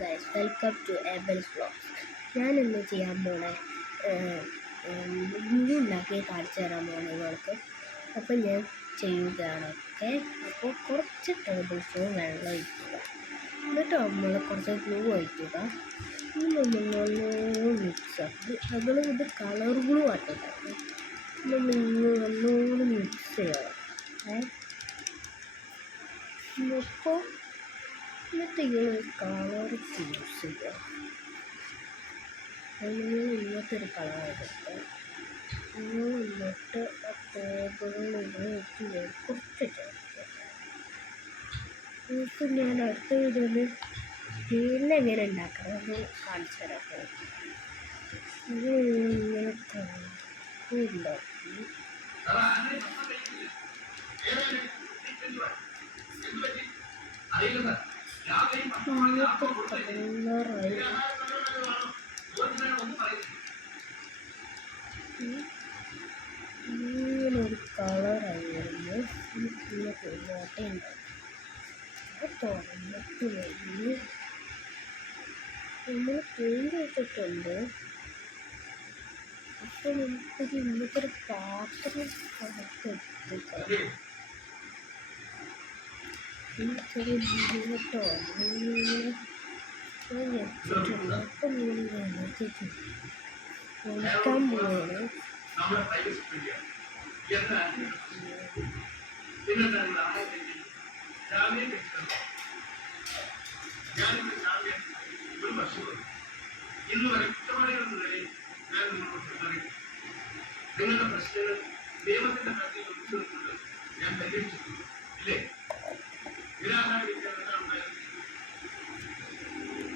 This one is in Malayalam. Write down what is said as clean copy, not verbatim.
Guys, welcome to Abel's vlogs. ഞാൻ ഇന്ന് ചെയ്യാൻ പോണേ ഇനി ഉണ്ടാക്കി കാണിച്ചു തരാൻ പോണേ നിങ്ങൾക്ക്. അപ്പം ഞാൻ ചെയ്യുകയാണ്. ഓക്കെ, അപ്പോൾ കുറച്ച് ടേബിൾ സ്പൂൺ വെള്ളം ഒഴിക്കുക, എന്നിട്ട് നമ്മൾ കുറച്ച് ഗ്ലൂ ഒഴിക്കുക. നല്ലോണം മിക്സ് ആക്കി ഇത് കളർ ഗ്ലൂ ആയിട്ടുണ്ടാകും. നല്ലോണം മിക്സ് ചെയ്യണം. അപ്പോൾ എന്നിട്ട് ഇങ്ങനെ കളർ യൂസ് ചെയ്യുക. ഇങ്ങനത്തെ ഒരു കളർ എടുത്ത് എന്നിട്ട് ആ ടേബിളിൽ ഇങ്ങനെ വെച്ച് കുറച്ച് ചേർക്കുക. എന്നിട്ട് ഞാൻ അടുത്ത വീഡിയോയിൽ പിന്നെ എങ്ങനെ ഉണ്ടാക്കാമെന്ന് കാണിച്ചു തരാം. ഇത് ഇങ്ങനെ ഉണ്ടാക്കി ഇങ്ങനൊരു കളറായി വരുമ്പോൾ പിന്നെ മുട്ടയുണ്ടാവും. അത് തുറന്നിട്ട് കഴിഞ്ഞ് നമ്മൾ പെയിൻ്റ് വെച്ചിട്ടുണ്ട്. അപ്പോൾ നമുക്കൊരു ഇന്നത്തൊരു പാത്രം അകത്ത് എത്തിക്കണം. ചെറിയ ബുദ്ധിമുട്ടോ വെച്ചിട്ടുണ്ട്. അപ്പം ഇങ്ങനെ ഒഴിക്കാൻ പോവാണ്. നിങ്ങളുടെ പ്രശ്നങ്ങൾ